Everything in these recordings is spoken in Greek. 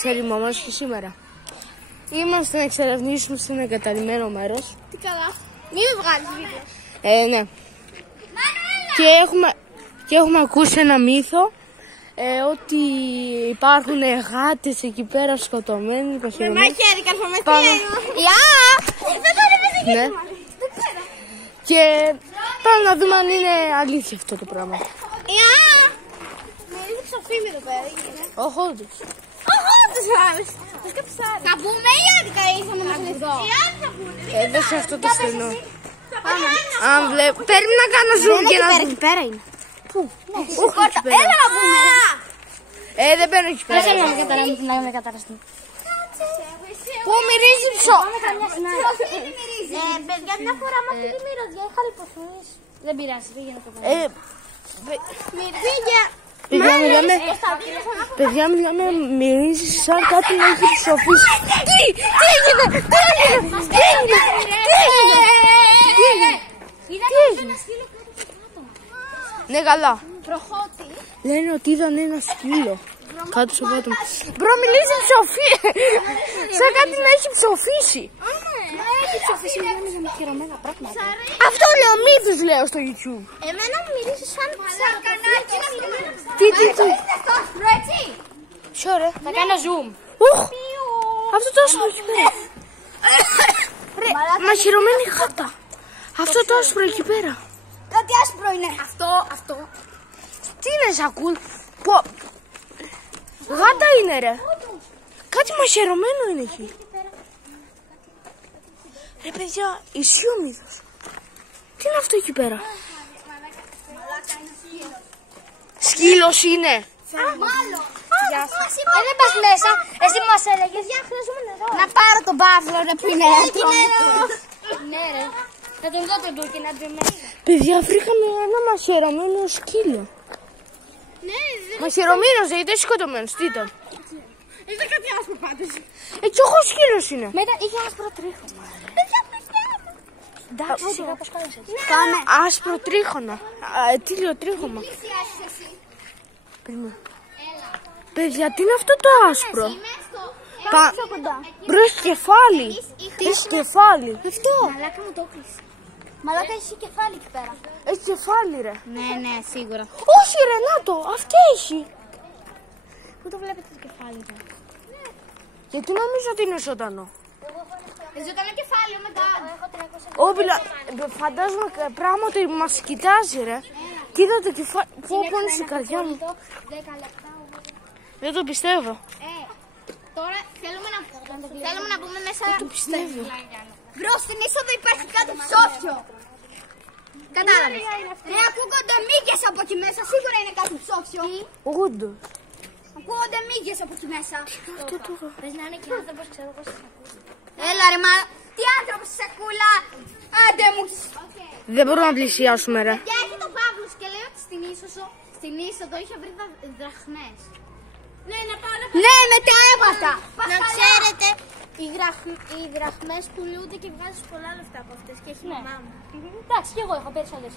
Ξέρει η μαμά σου σήμερα. Είμαστε να εξερευνήσουμε σε ένα εγκαταλειμμένο μέρος. Τι καλά. Μην με βγάλεις βίντεο. Ναι. Και έχουμε ακούσει ένα μύθο ότι υπάρχουν γάτες εκεί πέρα σκοτωμένοι. Με μαχαίρι καρφωμετρία. Ναι. Και πάμε να δούμε αν είναι αλήθεια αυτό το πράγμα. Με ρίχνει ψοφίμι εδώ πέρα. Όχι όντως. Θα μπούμε ή άδικα ήρθαμε να κλειδώ. Εδώ σε αυτό το στενό. Αν βλέπω. Πρέπει να κάνω zoom και να δω. Εκεί πέρα είναι. Πού? Έλα να πούμε. Δεν παίρνω εκεί πέρα. Να με καταραστεί. Πού μυρίζει ψω. Παιδιά, μια φορά με αυτή τη μυρωδιά είχα λιποθυμίσει. Δεν πειράζει, πήγαινε το πάνω. Παιδιά, μιλάμε, μυρίζει σαν κάτι να έχει ψοφήσει. Τι έγινε, Ναι, καλά. Προχώτη. Λένε ότι είδαν ένα σκύλο κάτω στο πάτωμα. Μπρο, μιλήσει ψοφή. Σαν κάτι να έχει ψοφήσει. Έχει ψοφήσει, μιλάμε για μαχαιρωμένα πράγματα. Αυτό είναι ο μύθος, λέω στο YouTube. Εμένα μου μυρίζει σαν ψαρκανάκι. Τι. Έτσι. Ποιο ρε. Θα κάνω zoom. Αυτό το άσπρο εκεί πέρα. Μαχαιρωμένη γάτα. Αυτό το άσπρο εκεί πέρα. Κάτι άσπρο είναι. Αυτό. Τι είναι σακούλ. Γάτα είναι ρε. Κάτι μαχαιρωμένο είναι εκεί. Ρε παιδιά, ισχύει ο μύθος. Τι είναι αυτό εκεί πέρα. Σκύλος είναι. Μάλλον. Δεν πας μέσα. Εσύ μας έλεγες. Να πάρω τον Παύλο να πει νερό. Ναι ρε. Θα τον δω τον Τούκι να μπει μέσα. Παιδιά, βρήκαμε ένα μαχαιρωμένο σκύλο. Ναι, Μαχαιρωμένος, δεν ήταν σκοτωμένος. Τι ήταν. ήταν κάτι άσπρο πάντως. Έτσι όχι ο σκύλος είναι. Μετά είχε άσπρο τρίχωμα. Εντάξει, σιγά πως κάνεις έτσι. Άσπρο τρίχωνα. Τι λέω τρίχωμα. Παιδιά, τι είναι αυτό το άσπρο. Μπρο, έχει κεφάλι. Έχει κεφάλι. Αυτό. Μαλάκα μου το κλείσει. Μαλάκα έχει κεφάλι εκεί πέρα. Έχει κεφάλι ρε. Ναι, σίγουρα. Όχι ρε, να το. Αυτό έχει. Πού το βλέπετε το κεφάλι του. Γιατί νομίζω ότι είναι ζωντανό. Ζωντανό κεφάλι μετά. Φαντάζομαι πράγμα ότι μας κοιτάζει ρε. Κοίτα το κεφάλι. Πού πόνισε η καρδιά μου. 10 λεπτά. Δεν το πιστεύω. Τώρα θέλουμε να μπούμε μέσα. Δεν το πιστεύω. Μπρο, στην είσοδο υπάρχει κάτι ψόφιο. Κατάλαβες. Ρε, ακούγονται μύγες από εκεί μέσα. Σίγουρα είναι κάτι ψόφιο. Όντως. Ακούγονται μύγες από εκεί μέσα. Αυτό το έχω. Πες να είναι και άνθρωπος, ξέρω πώς θα ακούει. Έλα ρε, τι άνθρωπος σακούλα. Άντε μου. Δεν μπορούμε να πλησιάσουμε ρε. Και έχει το Παύλος και λέει ότι στην είσοδο είχε βρει δραχμές. Ναι, μετά έβατα. Να ξέρετε, οι δραχμές πουλούνται και βγάζεις πολλά λεφτά από αυτές και έχει μαμά μου. Εντάξει, και εγώ έχω περισσότερες.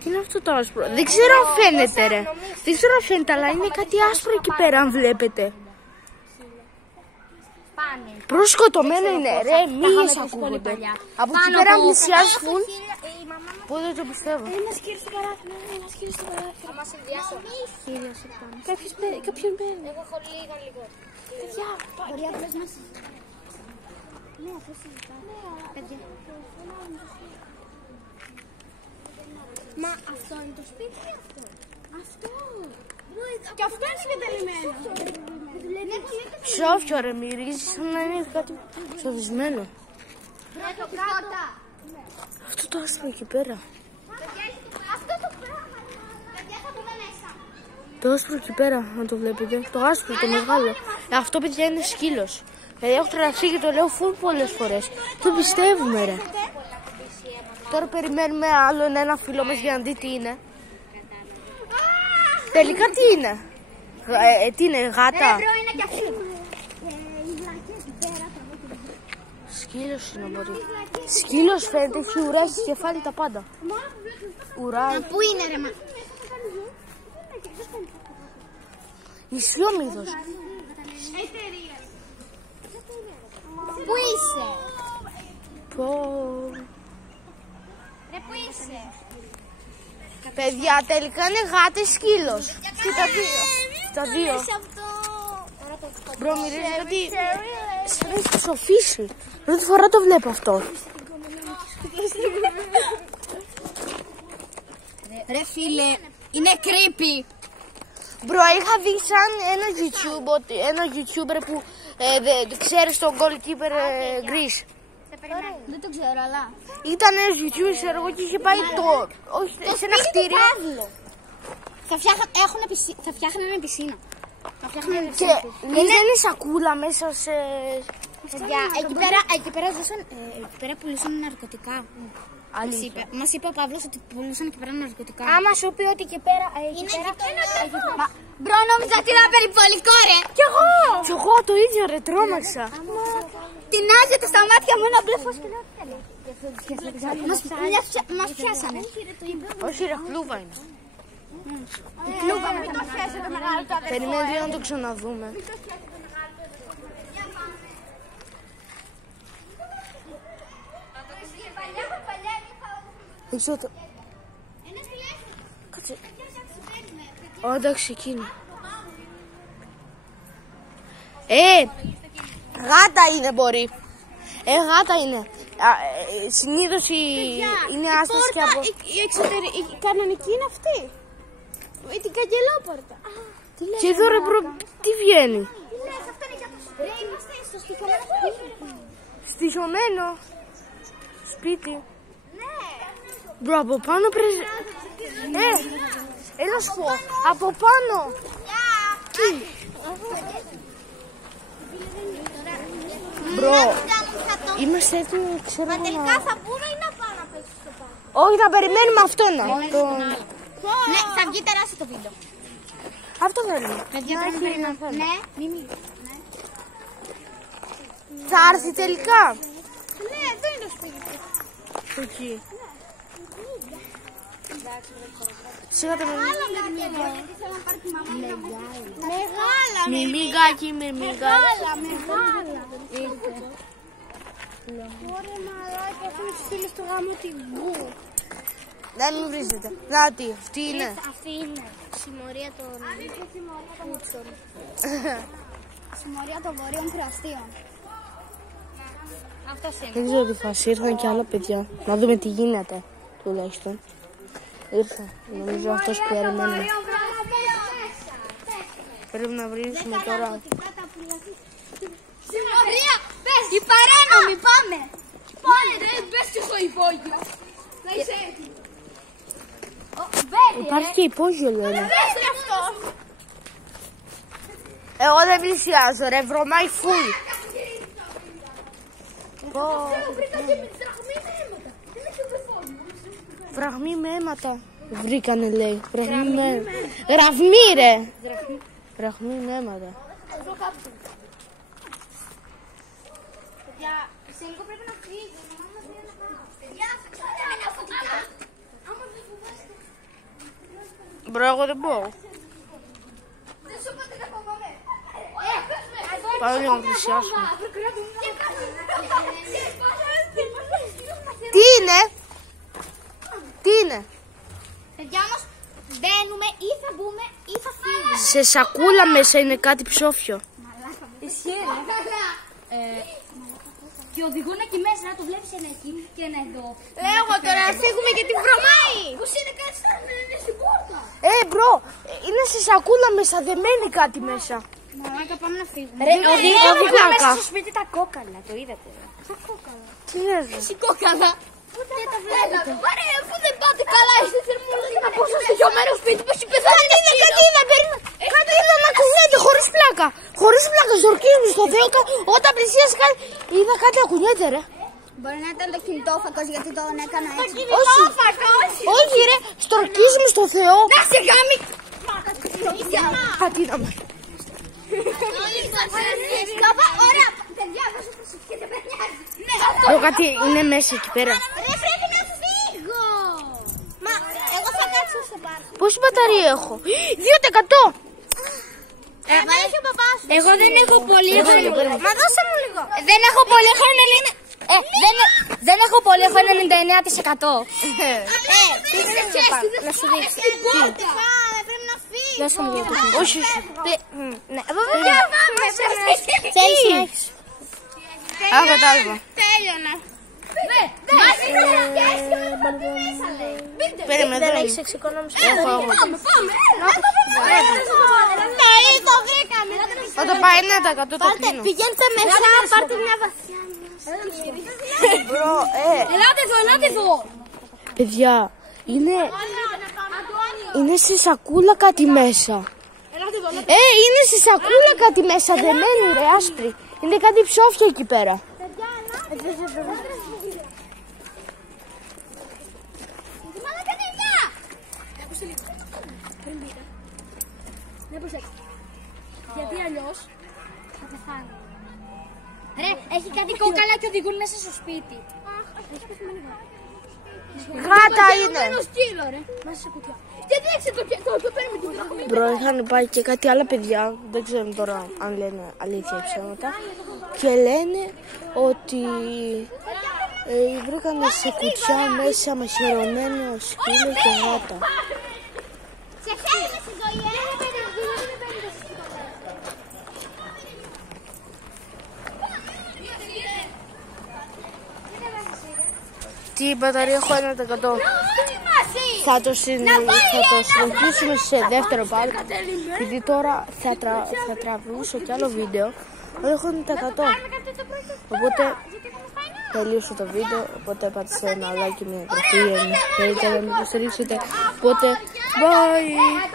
Τι είναι αυτό το άσπρο. Δεν ξέρω αν φαίνεται ρε. Δεν ξέρω αν φαίνεται, αλλά είναι κάτι άσπρο εκεί πέρα αν βλέπετε. Προσκοτωμένο είναι ρε, μύγες ακούγονται. Από εκεί πέρα πλησιάζεις φουλ. Πού δεν το πιστεύω. Ένα σκύλο στο παράθυρο, ένα σκύλο στο παράθυρο. Θα μας ενδιάσω. Κάποιον παίρνει. Εγώ έχω λίγο. Παιδιά, μπορεί να πες μέσα. Ναι, αυτό συζητάμε. Παιδιά. Μα αυτό είναι το σπίτι ή αυτό. Αυτό. Και αυτό είναι συγκαταλειμμένο. Ψόφιο ρε, μυρίζει σαν να είναι κάτι ψοφισμένο. Αυτό το άσπρο εκεί πέρα. Αυτό το πράγμα. Παιδιά, θα μπούμε μέσα. Το άσπρο εκεί πέρα, να το βλέπετε. Το άσπρο, το μεγάλο. Αυτό παιδιά είναι σκύλος. Δηλαδή έχω τραβηχθεί και το λέω φουλ πολλές φορές. Το πιστεύουμε ρε. Τώρα περιμένουμε άλλο ένα φίλο μας για να δει τι είναι. Τελικά τι είναι. Τι είναι, γάτα. Σκύλος είναι μπορεί. Σκύλος φαίνεται, έχει ουρά, έχει κεφάλι τα πάντα. Ουρά. Πού είναι ρε μα. Ισχύει ο μύθος. είσαι. Πω. Ρε που είσαι. Παιδιά, τελικά είναι γάτες σκύλος. Και τα δύο. Τα δύο. Μπρο, μυρίζει γιατί σαν να έχει ψοφήσει. Πρώτη φορά το βλέπω αυτό. Ρε φίλε, είναι creepy. Μπρο, είχα δει σαν ένα YouTuber που ξέρεις τον goalkeeper Greece. Δεν το ξέρω, αλλά. Ήταν ένας YouTuber, ξέρω εγώ, και είχε πάει σε ένα κτίριο. Θα φτιάχνανε πισίνα. Και είναι σακούλα μέσα σε... Εκεί πέρα πουλούσαν ναρκωτικά. Μας είπε ο Παύλος ότι πουλούσαν εκεί πέρα ναρκωτικά. Άμα σου πει ότι εκεί πέρα... Μπρο, νόμιζα ότι ήταν περιπολικό, ρε. Κι εγώ το ίδιο, ρε, τρόμαξα. Τεινάζεται στα μάτια μου ένα μπλε φως και δεν θέλει. Μας πιάσανε. Όχι, ρε, χλούβα είναι. Η κλούβα μην το θέσετε μεγάλο το αδερφό. Περιμένει να το ξαναδούμε. Δεν ξέρω το... Κάτσε. Εντάξει, εκείνη. Γάτα είναι μπορεί. Γάτα είναι. Συνήθως είναι άσταση και από... Η κανονική είναι αυτή. Με την καγκελόπορτα. Και εδώ ρε μπρο, τι βγαίνει. Είμαστε στο στοιχειωμένο σπίτι. Στοιχειωμένο σπίτι. Ναι. Μπρο, από πάνω πρέπει... έλα σου πω, από πάνω. Τι. Μπρο, είμαστε έτοιμοι, ξέρω Μα τελικά να... θα μπούμε ή να πάμε να πέσει στο πάνω. Όχι, θα περιμένουμε αυτό να. Ναι, θα βγει τεράστιο το βίντεο. Αυτό θέλουμε. Ναι, μη. Θα έρθει τελικά. Ναι, εδώ είναι το σπίτι. Εκεί. Σίγατε με Μεγάλα, μιμίγακι, μιμίγακι. μεγάλα. Ωραία μαλάκια, έχουμε τους φίλους του γάμου την Μπου. Δεν μην βρίζετε. Νάτι, αυτή είναι. Αυτή είναι. Συμμορία των Κούτσων. Συμμορία των βορείων κραστίων. Αυτός είναι. Δεν ξέρω τι φάση, ήρθαν και άλλα παιδιά. Να δούμε τι γίνεται, τουλάχιστον. Ήρθα, νομίζω αυτός που περιμένουμε. Πρέπει να βρίσουμε τώρα. Συμμορία, πες, η παράνομη, πάμε. Πάμε ρε, πες και στο υπόγειο. Να είσαι έτοιμο. Υπάρχει και υπόγειο, λένε. Πες ρε αυτό. Εγώ δεν πλησιάζω, ρε, βρωμάει φουλ. Φραγμή με αίματα. Βρήκανε, λέει. Φραγμή με αίματα. Γραφμή, ρε. Φραγμή με αίματα. Παιδιά, σε λίγο πρέπει να φύγει. Μπρο, εγώ δεν μπορώ. Δεν σου είπα τι θα φοβάμαι. Πάμε λίγο να πλησιάσουμε. Τι είναι? Τι είναι? Παιδιά όμως, μπαίνουμε ή θα μπούμε ή θα φύγουμε. Σε σακούλα μέσα είναι κάτι ψόφιο. Ισχύει ρε. Και οδηγούν εκεί μέσα, να το βλέπεις ένα εκεί και ένα εδώ. Λέω τώρα να φύγουμε γιατί βρωμάει. Πώς είναι κάτι σαν να είναι στην πόρτα. Μπρο, είναι σε σακούλα μέσα, δεν μένει κάτι μέσα. Μαλάκα, πάμε να φύγουμε. Ρε, οδηγούν μέσα στο σπίτι τα κόκαλα, το είδατε. Τα κόκαλα. Τι λες? Έχει κόκαλα. Δεν τα βλέπετε. Ρε, αφού δεν πάτε καλά, είστε θερμολογικά. Να πω στο στοιχειωμένο σπίτι που έχει πεθάνει. Κάτι είδα να κουνιέται χωρίς πλάκα. Χωρίς πλάκα, στορκίζουν στο Θεό. Όταν πλησίασε κάτι, είδα κάτι να κουνιέται, ρε. Μπορεί να ήταν το κινητόφακος γιατί τον έκανα έτσι. Όχι ρε, στορκίζουμε στο Θεό. Να σε γάμι. Κάτι είδαμε. Κάπα, ωραία. Παιδιά, δώσε προσοχή, δεν περνιάζει. Εδώ κάτι είναι μέσα εκεί πέρα. Ρε, πρέπει να φύγω. Μα, εγώ θα κάτσω στο πάρκο. Πόση μπαταρία έχω? 2%. Έχει ο παπάς σου. Εγώ δεν έχω πολύ χρόνο. Μα δώσε μου λίγο. Δεν έχω πολύ χρόνο. Δεν έχω πολύ, έχω 99%. Να σου δείξω. Πρέπει να φύγει. Δώσε μου λίγο. Όχι. Θέλεις να έχεις. Α, κατάλαβα. Τέλειωνα. Περίμενε, Δεν δεν έχεις εξοικονόμηση. έχω. Το βρήκαμε. Όταν πάει 1% το κλείνω. Πηγαίνετε μέσα, πάρτε μια βαθιά. Μπρο, Ελάτε εδώ. παιδιά, είναι σε σακούλα κάτι μέσα. Είναι σε σακούλα κάτι μέσα, δεμένη ρε άσπρη. Είναι κάτι ψόφια εκεί πέρα. Γιατί αλλιώς θα πεθάνει. Ρε, έχει κάτι κόκαλα και οδηγούν μέσα στο σπίτι. Γάτα είναι. Σκύλο, ρε. Μέσα σε κουτιά. Γιατί έξω το παίρνουμε την δραχμή. Μπρο, είχαν πάει και κάτι άλλα παιδιά, δεν ξέρω τώρα αν λένε αλήθεια ή ψέματα, και λένε ότι βρήκαν σε κουτιά μέσα μαχαιρωμένο σκύλο και γάτα. Σε χαίρομαι στη ζωή, Τι μπαταρία έχω 1%. Θα το συνεχίσουμε σε δεύτερο πάρκ, γιατί τώρα θα τραβούσω κι άλλο βίντεο, αλλά έχω 1%. Οπότε τελείωσε το βίντεο, οπότε πατήστε ένα like και μια εγγραφή, αν θέλετε να με υποστηρίξετε. Οπότε, bye!